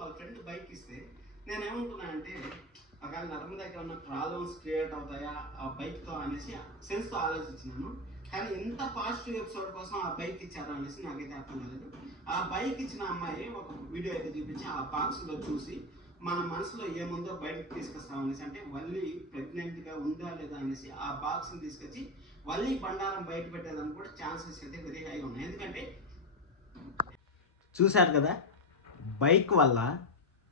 వాళ్ళ friend bike ఇస్తే నేనేమనుకున్నా అంటే ఒకవేళ నర్మదాకి ఉన్న ప్రాబ్లమ్స్ క్రియేట్ అవుతాయా ఆ బైక్తో అనేసి సెన్స్తో ఆలోచించినాను. కానీ ఇంత పాజిటివ్ ఎపిసోడ్ కోసం ఆ బైక్ ఇచ్చారా అనేసి నాకైతే అర్థం కాలేదు. ఆ బైక్ ఇచ్చిన అమ్మాయి ఒక వీడియో అయితే చూపించి ఆ బాక్స్లో చూసి మన మనసులో ఏముందో బయటకు తీసుకొస్తామనేసి, అంటే వల్లి ప్రెగ్నెంట్గా ఉందా లేదా అనేసి ఆ బాక్స్ని తీసుకొచ్చి వల్లి బండారం బయట పెట్టేదానికి కూడా ఛాన్సెస్ అయితే వెరీ హైగా ఉన్నాయి. ఎందుకంటే చూశారు కదా, బైక్ వల్ల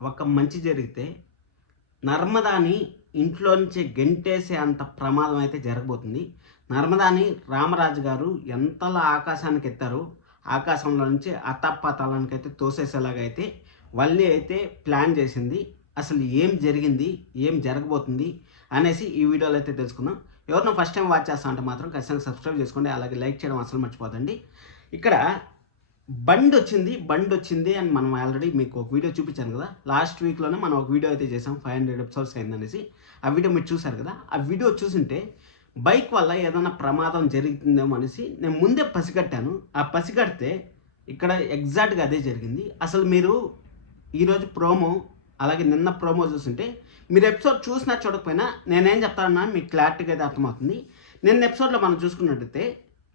ఒక మంచి జరిగితే నర్మదాని ఇంట్లో నుంచి గెంటేసే అంత ప్రమాదం అయితే జరగబోతుంది. నర్మదాని రామరాజు గారు ఎంతలా ఆకాశానికి ఎత్తారో ఆకాశంలో నుంచి అతప్పతలానికి అయితే తోసేసేలాగైతే వల్లి అయితే ప్లాన్ చేసింది. అసలు ఏం జరిగింది, ఏం జరగబోతుంది అనేసి ఈ వీడియోలో అయితే తెలుసుకుందాం. ఎవరినో ఫస్ట్ టైం వాచ్ చేస్తా అంటే మాత్రం ఖచ్చితంగా సబ్స్క్రైబ్ చేసుకోండి, అలాగే లైక్ చేయడం అసలు మర్చిపోతండి. ఇక్కడ బండి వచ్చింది అని మనం ఆల్రెడీ మీకు ఒక వీడియో చూపించాను కదా. లాస్ట్ వీక్లోనే మనం ఒక వీడియో అయితే చేసాం, 500 ఎపిసోడ్స్ అయిందనేసి. ఆ వీడియో మీరు చూసారు కదా. ఆ వీడియో చూసింటే బైక్ వల్ల ఏదైనా ప్రమాదం జరుగుతుందేమో అనేసి నేను ముందే పసిగట్టాను. ఆ పసిగడితే ఇక్కడ ఎగ్జాక్ట్గా అదే జరిగింది. అసలు మీరు ఈరోజు ప్రోమో అలాగే నిన్న ప్రోమో చూస్తుంటే మీరు ఎపిసోడ్ చూసినా చూడకపోయినా నేనేం చెప్తానన్నా మీకు క్లారిటీగా అయితే అర్థమవుతుంది. నిన్న ఎపిసోడ్లో మనం చూసుకున్నట్టయితే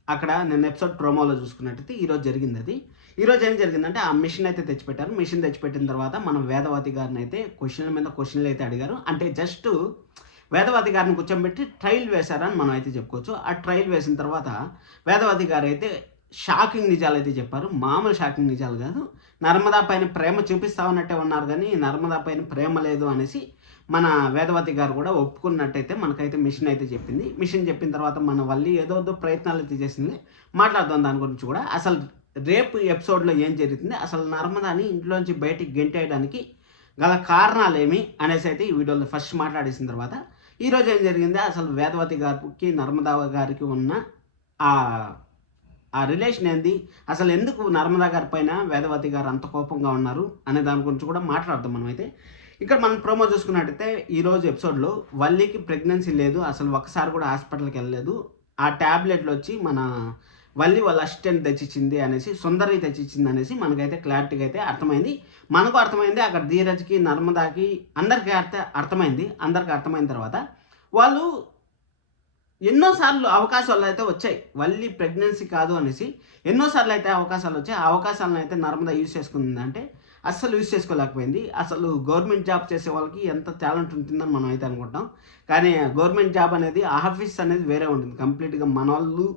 అక్కడ నిన్న ఎపిసోడ్ ప్రోమోలో చూసుకున్నట్టయితే ఈరోజు జరిగింది అది. ఈరోజు ఏం జరిగిందంటే ఆ మిషన్ అయితే తెచ్చిపెట్టారు. మిషన్ తెచ్చిపెట్టిన తర్వాత మనం వేదవతి గారిని అయితే క్వశ్చన్ల మీద క్వశ్చన్లు అయితే అడిగారు. అంటే జస్ట్ వేదవతి గారిని కూర్చోబెట్టి ట్రయల్ వేశారని మనం అయితే చెప్పుకోవచ్చు. ఆ ట్రయల్ వేసిన తర్వాత వేదవతి గారు అయితే షాకింగ్ నిజాలు అయితే చెప్పారు. మామూలు షాకింగ్ నిజాలు కాదు. నర్మదా పైన ప్రేమ చూపిస్తా ఉన్నట్టే ఉన్నారు, కానీ నర్మదా పైన ప్రేమ లేదు అనేసి మన వేదవతి గారు కూడా ఒప్పుకున్నట్టయితే మనకైతే మిషన్ అయితే చెప్పింది. మిషన్ చెప్పిన తర్వాత మన వల్లి ఏదో ప్రయత్నాలు అయితే చేసింది. మాట్లాడదాం దాని గురించి కూడా. అసలు రేపు ఎపిసోడ్లో ఏం జరుగుతుంది, అసలు నర్మదాని ఇంట్లోంచి బయటికి గెంటేయడానికి గల కారణాలు ఏమి అనేసి అయితే ఈ వీడియోలో ఫస్ట్ మాట్లాడేసిన తర్వాత ఈరోజు ఏం జరిగింది, అసలు వేదవతి గారికి నర్మదా గారికి ఉన్న ఆ రిలేషన్ ఏంది, అసలు ఎందుకు నర్మదా గారి పైన వేదవతి గారు అంత కోపంగా ఉన్నారు అనే దాని గురించి కూడా మాట్లాడదాం మనం అయితే. ఇక్కడ మనం ప్రోమో చూసుకున్నట్టయితే ఈరోజు ఎపిసోడ్లో వల్లికి ప్రెగ్నెన్సీ లేదు, అసలు ఒకసారి కూడా హాస్పిటల్కి వెళ్ళలేదు. ఆ ట్యాబ్లెట్లు వచ్చి మన వల్లి వాళ్ళ అసిస్టెంట్ తెచ్చిచ్చింది అనేసి, సుందరి తెచ్చిచ్చింది అనేసి మనకైతే క్లారిటీగా అయితే అర్థమైంది. మనకు అర్థమైంది, అక్కడ ధీరజ్కి నర్మదాకి అందరికీ అర్థమైంది. అందరికీ అర్థమైన తర్వాత వాళ్ళు ఎన్నోసార్లు అవకాశాలు అయితే వచ్చాయి, వల్లి ప్రెగ్నెన్సీ కాదు అనేసి ఎన్నోసార్లు అయితే అవకాశాలు వచ్చాయి. ఆ అవకాశాలను అయితే నర్మదా యూజ్ చేసుకుందంటే అస్సలు యూజ్ చేసుకోలేకపోయింది. అసలు గవర్నమెంట్ జాబ్ చేసే వాళ్ళకి ఎంత టాలెంట్ ఉంటుందని మనం అయితే అనుకుంటాం, కానీ గవర్నమెంట్ జాబ్ అనేది ఆఫీస్ అనేది వేరే ఉంటుంది కంప్లీట్గా. మన వాళ్ళు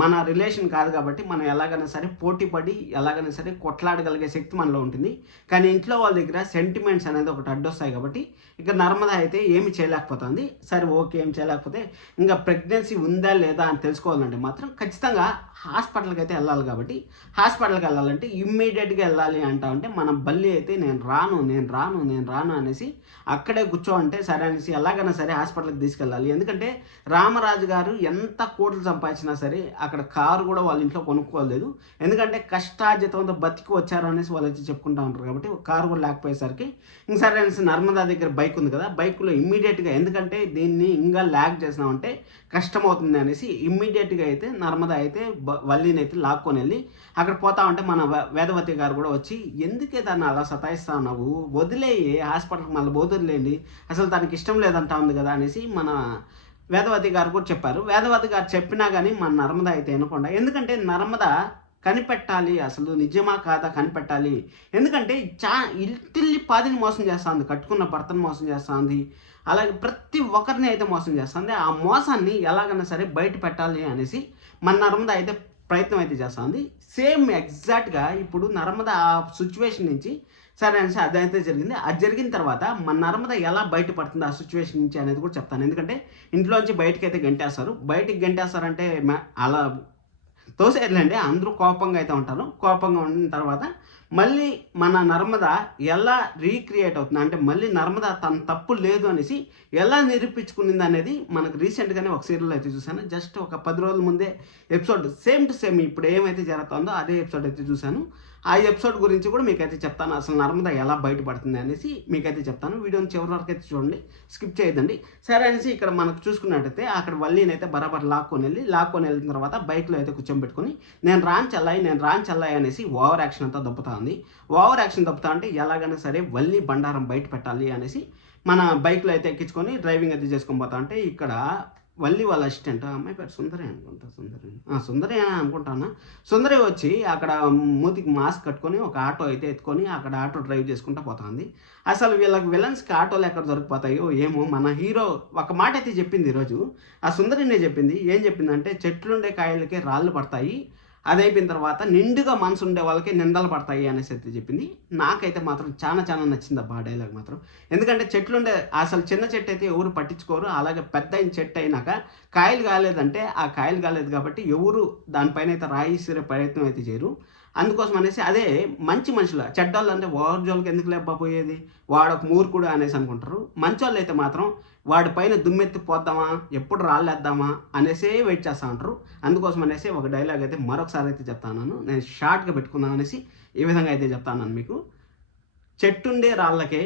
మన రిలేషన్ కాదు కాబట్టి మనం ఎలాగైనా సరే పోటీ పడి ఎలాగైనా సరే కొట్లాడగలిగే శక్తి మనలో ఉంటుంది. కానీ ఇంట్లో వాళ్ళ దగ్గర సెంటిమెంట్స్ అనేది ఒకటి అడ్డొస్తాయి కాబట్టి ఇక నర్మదా అయితే ఏమి చేయలేకపోతుంది. సరే ఓకే, ఏం చేయలేకపోతే ఇంకా ప్రెగ్నెన్సీ ఉందా లేదా అని తెలుసుకోవాలంటే మాత్రం ఖచ్చితంగా హాస్పిటల్కి అయితే వెళ్ళాలి. కాబట్టి హాస్పిటల్కి వెళ్ళాలంటే ఇమ్మీడియట్గా వెళ్ళాలి అంటే మన బల్లి అయితే నేను రాను అనేసి అక్కడే కూర్చోంటే సరే అనేసి ఎలాగైనా సరే హాస్పిటల్కి తీసుకెళ్ళాలి. ఎందుకంటే రామరాజు గారు ఎంత కోట్లు సంపాదించినా సరే అక్కడ కారు కూడా వాళ్ళ ఇంట్లో కొనుక్కోలేదు. ఎందుకంటే కష్టార్జితంతో బతికి వచ్చారు అనేసి వాళ్ళు అయితే చెప్పుకుంటూ ఉంటారు. కాబట్టి కారు కూడా లేకపోయేసరికి ఇంక సరే అనేసి నర్మదా దగ్గర బైక్ ఉంది కదా, బైక్లో ఇమ్మీడియట్గా, ఎందుకంటే దీన్ని ఇంకా ల్యాగ్ చేసినామంటే కష్టం అవుతుంది అనేసి ఇమ్మీడియట్గా అయితే నర్మదా అయితే వల్లిని అయితే లాక్కొని వెళ్ళి అక్కడ పోతా ఉంటే మన వేదవతి గారు కూడా వచ్చి ఎందుకే దాన్ని అలా సతాయిస్తా ఉన్నావు, వదిలేయి హాస్పిటల్కి మళ్ళీ వదిలేండి, అసలు తనకి ఇష్టం లేదంటా ఉంది కదా అనేసి మన వేదవతి గారు కూడా చెప్పారు. వేదవతి గారు చెప్పినా కానీ మన నర్మదా అయితే వినకుండా, ఎందుకంటే నర్మదా కనిపెట్టాలి, అసలు నిజమా కాదా కనిపెట్టాలి. ఎందుకంటే ఇల్టిల్లి పాదిని మోసం చేస్తుంది, కట్టుకున్న భర్తను మోసం చేస్తుంది, అలాగే ప్రతి ఒక్కరిని అయితే మోసం చేస్తుంది. ఆ మోసాన్ని ఎలాగైనా సరే బయట పెట్టాలి అనేసి మన నర్మదా అయితే ప్రయత్నం అయితే చేస్తుంది. సేమ్ ఎగ్జాక్ట్గా ఇప్పుడు నర్మదా ఆ సిచ్యువేషన్ నుంచి సరే అనేసి అదైతే జరిగింది. అది జరిగిన తర్వాత మన నర్మదా ఎలా బయటపడుతుంది ఆ సిచ్యువేషన్ నుంచి అనేది కూడా చెప్తాను. ఎందుకంటే ఇంట్లోంచి బయటకి అయితే బయటికి గంటేస్తారంటే అలా తోసేయర్లేండి, అందరూ కోపంగా అయితే ఉంటారు. కోపంగా ఉన్న తర్వాత మళ్ళీ మన నర్మదా ఎలా రీక్రియేట్ అవుతుంది అంటే మళ్ళీ నర్మదా తన తప్పు లేదు అనేసి ఎలా నిరూపించుకునింది అనేది మనకు రీసెంట్గానే ఒక సీరియల్ అయితే చూశాను. జస్ట్ ఒక 10 రోజుల ముందే ఎపిసోడ్ సేమ్ టు సేమ్ ఇప్పుడు ఏమైతే జరుగుతుందో అదే ఎపిసోడ్ అయితే చూశాను. ఆ ఎపిసోడ్ గురించి కూడా మీకైతే చెప్తాను. అసలు నర్మద ఎలా బయటపడుతుంది అనేసి మీకైతే చెప్తాను. వీడియోని చివరి వరకు అయితే చూడండి, స్కిప్ చేయదండి. సరే అనేసి ఇక్కడ మనకు చూసుకున్నట్టయితే అక్కడ వల్లిని అయితే బరాబర్ లాక్కొని వెళ్ళిన తర్వాత బైక్లో అయితే కూర్చోబెట్టుకొని నేను రాని చెల్లాయి అనేసి ఓవర్ యాక్షన్ అంతా దొబ్బుతా ఉంది. ఓవర్ యాక్షన్ దొబ్బుతా అంటే ఎలాగైనా సరే వల్లి బండారం బయట పెట్టాలి అనేసి మన బైక్లో అయితే ఎక్కించుకొని డ్రైవింగ్ అయితే చేసుకొని పోతా అంటే ఇక్కడ వల్లి వాళ్ళ అసిస్టెంట్, అమ్మాయి పేరు సుందరి అనుకుంటా, సుందరి అని అనుకుంటాను. సుందరి వచ్చి అక్కడ మూతికి మాస్క్ కట్టుకొని ఒక ఆటో అయితే ఎత్తుకొని అక్కడ ఆటో డ్రైవ్ చేసుకుంటూ పోతుంది. అసలు వీళ్ళకి విలన్స్కి ఆటోలు ఎక్కడ దొరికిపోతాయో ఏమో. మన హీరో ఒక మాట అయితే చెప్పింది ఈరోజు, ఆ సుందరినే చెప్పింది. ఏం చెప్పిందంటే చెట్లుండే కాయలకే రాళ్ళు పడతాయి, అది అయిపోయిన తర్వాత నిండుగా మనసు ఉండే వాళ్ళకి నిందలు పడతాయి అనేసి అయితే చెప్పింది. నాకైతే మాత్రం చాలా నచ్చింది ఆ డైలాగ్ మాత్రం. ఎందుకంటే చెట్లుండే అసలు చిన్న చెట్టు అయితే ఎవరు పట్టించుకోరు, అలాగే పెద్ద అయిన చెట్టు అయినాక కాయలు కాలేదంటే ఆ కాయలు కాలేదు కాబట్టి ఎవరు దానిపైన అయితే రాయి విసిరే ప్రయత్నం అయితే చేయరు. అందుకోసం అనేసి అదే మంచి మనుషులు, చెడ్డోళ్ళు అంటే ఓవర్జోళ్ళకి ఎందుకు లేకపోయేది, వాడొక మూర్ఖుడు అనేసి అనుకుంటారు. మంచోళ్ళు అయితే మాత్రం వాడి పైన దుమ్మెత్తి పోద్దామా, ఎప్పుడు రాళ్ళేద్దామా అనేసే వెయిట్ చేస్తూ ఉంటారు. అందుకోసం అనేసి ఒక డైలాగ్ అయితే మరొకసారి అయితే చెప్తాను, నేను షార్ట్గా పెట్టుకుందాం అనేసి ఈ విధంగా అయితే చెప్తాను మీకు. చెట్టుండే రాళ్ళకే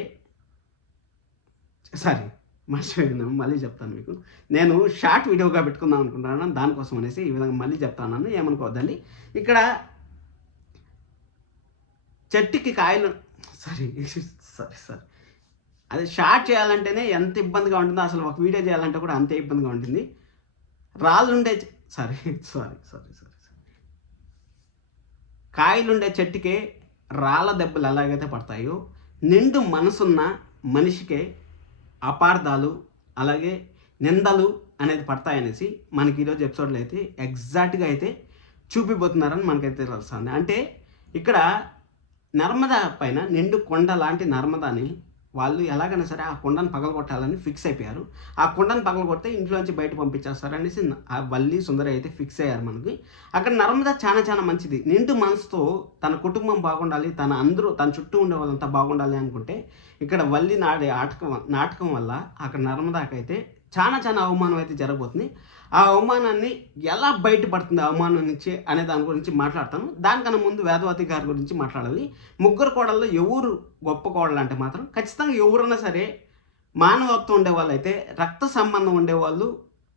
మర్చిపోయినాను, మళ్ళీ చెప్తాను మీకు. నేను షార్ట్ వీడియోగా పెట్టుకుందాం అనుకుంటున్నాను, దానికోసం అనేసి ఈ విధంగా మళ్ళీ చెప్తాను, ఏమనుకోవద్దండి. ఇక్కడ చెట్టుకి కాయలు సారీ అది షార్ట్ చేయాలంటేనే ఎంత ఇబ్బందిగా ఉంటుందో, అసలు ఒక వీడియో చేయాలంటే కూడా అంతే ఇబ్బందిగా ఉంటుంది. రాళ్ళుండే కాయలుండే చెట్టుకే రాళ్ళ దెబ్బలు ఎలాగైతే పడతాయో, నిండు మనసున్న మనిషికే అపార్థాలు అలాగే నిందలు అనేది పడతాయనేసి మనకి ఈరోజు ఎపిసోడ్లో అయితే ఎగ్జాక్ట్గా అయితే చూపిపోతున్నారని మనకైతే తెలుస్తుంది. అంటే ఇక్కడ నర్మదా పైన నిండు కొండ లాంటి నర్మదాని వాళ్ళు ఎలాగైనా సరే ఆ కొండను పగలగొట్టాలని ఫిక్స్ అయిపోయారు. ఆ కొండను పగలగొడితే ఇంట్లోంచి బయట పంపించేస్తారు అనేసి ఆ వల్లి సుందరి అయితే ఫిక్స్ అయ్యారు మనకి. అక్కడ నర్మద చాలా మంచిది, నిండు మనసుతో తన కుటుంబం బాగుండాలి, తన చుట్టూ ఉండే వాళ్ళంతా బాగుండాలి అనుకుంటే ఇక్కడ వల్లి నాటకం వల్ల అక్కడ నర్మదాకైతే చాలా అవమానం అయితే జరగబోతుంది. ఆ అవమానాన్ని ఎలా బయటపడుతుంది అవమానం నుంచి అనే దాని గురించి మాట్లాడతాను. దానికన్నా ముందు వేదవతి గారి గురించి మాట్లాడాలి. ముగ్గురు కోడల్లో ఎవరు గొప్ప కోడలు అంటే మాత్రం ఖచ్చితంగా ఎవరైనా సరే మానవత్వం ఉండేవాళ్ళు అయితే, రక్త సంబంధం ఉండేవాళ్ళు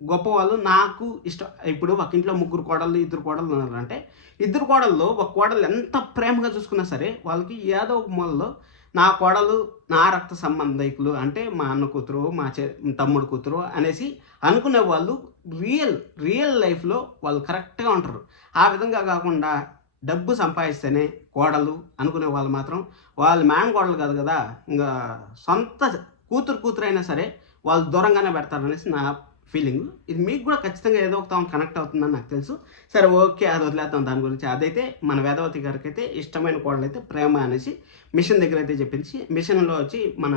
గొప్పవాళ్ళు నాకు ఇష్టం. ఇప్పుడు ఒక ఇంట్లో ఇద్దరు కోడళ్ళు ఉన్నారంటే ఇద్దరు కోడల్లో ఒక కోడలు ఎంత ప్రేమగా చూసుకున్నా సరే వాళ్ళకి ఏదో ఒక మూలలో నా కోడలు నా రక్త సంబంధికులు అంటే మా అన్న కూతురు మా తమ్ముడు కూతురు అనేసి అనుకునే వాళ్ళు రియల్ లైఫ్లో వాళ్ళు కరెక్ట్గా ఉంటారు. ఆ విధంగా కాకుండా డబ్బు సంపాదిస్తేనే కోడలు అనుకునే వాళ్ళు మాత్రం వాళ్ళు కోడలు కాదు కదా, ఇంకా సొంత కూతురు అయినా సరే వాళ్ళు దూరంగానే పెడతారనేసి నా ఫీలింగ్. ఇది మీకు కూడా ఖచ్చితంగా ఏదో ఒక కనెక్ట్ అవుతుందని నాకు తెలుసు. సరే ఓకే, అది వదిలేద్దాం దాని గురించి. అదైతే మన వేదవతి గారికి అయితే ఇష్టమైన కోడలు అయితే ప్రేమ అనేసి మిషన్ దగ్గర అయితే చెప్పించి, మిషన్లో వచ్చి మన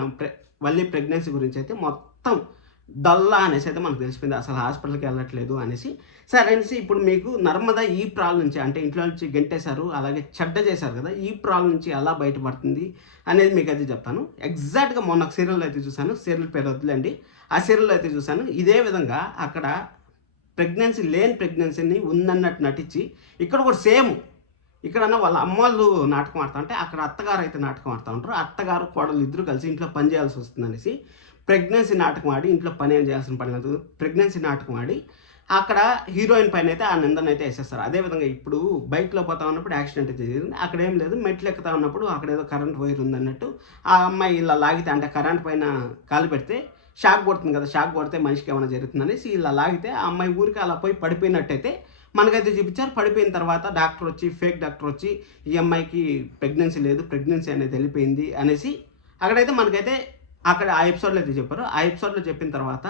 వల్లి ప్రెగ్నెన్సీ గురించి అయితే మొత్తం డల్లా అనేసి అయితే మనకు తెలిసిపోయింది, అసలు హాస్పిటల్కి వెళ్ళట్లేదు అనేసి. సరే అనేసి ఇప్పుడు మీకు నర్మద ఈ ప్రాబ్లం నుంచి అంటే ఇంట్లో నుంచి గెంటేశారు అలాగే చెడ్డ చేశారు కదా, ఈ ప్రాబ్లం నుంచి ఎలా బయటపడుతుంది అనేది మీకు అయితే చెప్తాను. ఎగ్జాక్ట్గా మొన్న ఒక సీరియల్ అయితే చూశాను, సీరియల్ పేరు వద్దులేండి, ఆ సీరియల్లో అయితే చూశాను. ఇదే విధంగా అక్కడ ప్రెగ్నెన్సీని ఉందన్నట్టు నటించి ఇక్కడ కూడా సేమ్ ఇక్కడన్నా వాళ్ళ అమ్మవాళ్ళు నాటకం ఆడుతూ ఉంటే అక్కడ అత్తగారు అయితే నాటకం ఆడుతూ ఉంటారు. అత్తగారు కోడలు ఇద్దరు కలిసి ఇంట్లో పని చేయాల్సి వస్తుంది అనేసి ప్రెగ్నెన్సీ నాటకం ఆడి, ఇంట్లో పని ఏం చేయాల్సిన పని లేదు, ప్రెగ్నెన్సీ నాటకం ఆడి అక్కడ హీరోయిన్ పైన అయితే ఆ నిందన అయితే వేసేస్తారు. అదేవిధంగా ఇప్పుడు బైక్లో పోతా ఉన్నప్పుడు యాక్సిడెంట్ అయితే జరిగింది. అక్కడ ఏం లేదు, మెట్లు ఎక్కుతా ఉన్నప్పుడు అక్కడ ఏదో కరెంట్ వైర్ ఉందన్నట్టు ఆ అమ్మాయి ఇలా లాగితే అంటే కరెంట్ పైన కాలు పెడితే షాక్ కొడుతుంది కదా, షాక్ కొడితే మనిషికి ఏమైనా జరుగుతుందనేసి ఇలా లాగితే ఆ అమ్మాయి ఊరికి అలా పోయి పడిపోయినట్టయితే మనకైతే చూపించారు. పడిపోయిన తర్వాత ఫేక్ డాక్టర్ వచ్చి ఈ అమ్మాయికి ప్రెగ్నెన్సీ లేదు, ప్రెగ్నెన్సీ అనేది వెళ్ళిపోయింది అనేసి అక్కడైతే మనకైతే అక్కడ ఆ ఎపిసోడ్లో అయితే చెప్పారు. ఆ ఎపిసోడ్లో చెప్పిన తర్వాత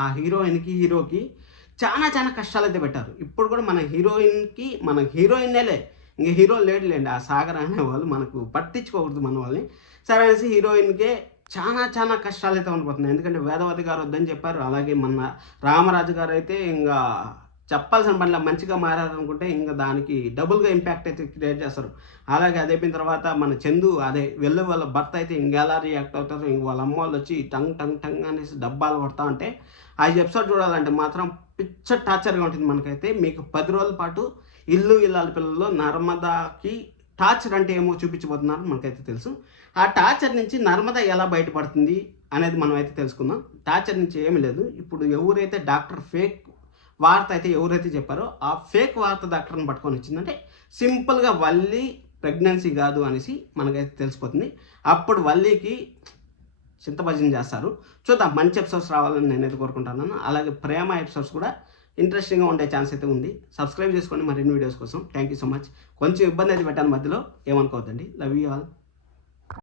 ఆ హీరోకి చాలా కష్టాలు అయితే పెట్టారు. ఇప్పుడు కూడా మన హీరోయిన్నేలే, ఇంకా హీరో లేడులేండి, ఆ సాగర్ అనేవాళ్ళు మనకు పట్టించుకోకూడదు మన వాళ్ళని. సరే అనేసి హీరోయిన్కే చాలా కష్టాలు అయితే ఉండిపోతున్నాయి. ఎందుకంటే వేదవతి గారు వద్దని చెప్పారు, అలాగే మన రామరాజు గారు అయితే ఇంకా చెప్పాల్సిన పనిలా మంచిగా మారారనుకుంటే ఇంకా దానికి డబుల్గా ఇంపాక్ట్ అయితే క్రియేట్ చేస్తారు. అలాగే అదైపోయిన తర్వాత మన చందు వాళ్ళ భర్త అయితే ఇంకెలా రియాక్ట్ అవుతారు, ఇంక వాళ్ళ అమ్మ వాళ్ళు వచ్చి టంగ్ అనేసి డబ్బాలు కొడతా ఉంటే ఆ ఎపిసోడ్ చూడాలంటే మాత్రం పిచ్చ టార్చర్గా ఉంటుంది మనకైతే. మీకు 10 రోజుల పాటు ఇల్లు ఇల్లాల పిల్లల్లో నర్మదాకి టార్చర్ అంటే ఏమో చూపించబోతున్నారు మనకైతే తెలుసు. ఆ టార్చర్ నుంచి నర్మద ఎలా బయటపడుతుంది అనేది మనం అయితే తెలుసుకుందాం. టార్చర్ నుంచి ఏమీ లేదు. ఇప్పుడు ఎవరైతే డాక్టర్ ఫేక్ వార్త అయితే ఎవరైతే చెప్పారో ఆ ఫేక్ వార్త డాక్టర్ని పట్టుకొని వచ్చిందంటే సింపుల్గా వల్లి ప్రెగ్నెన్సీ కాదు అనేసి మనకైతే తెలిసిపోతుంది. అప్పుడు వల్లికి చింతభజన చేస్తారు. చూద్దాం, మంచి ఎపిసోడ్స్ రావాలని నేనైతే కోరుకుంటున్నాను. అలాగే ప్రేమ ఎపిసోడ్స్ కూడా ఇంట్రెస్టింగ్గా ఉండే ఛాన్స్ అయితే ఉంది. సబ్స్క్రైబ్ చేసుకోండి మరిన్ని వీడియోస్ కోసం. Thank you so much. కొంచెం ఇబ్బంది అయితే పెట్టాను మధ్యలో, ఏమనుకోవద్దండి. Love you all.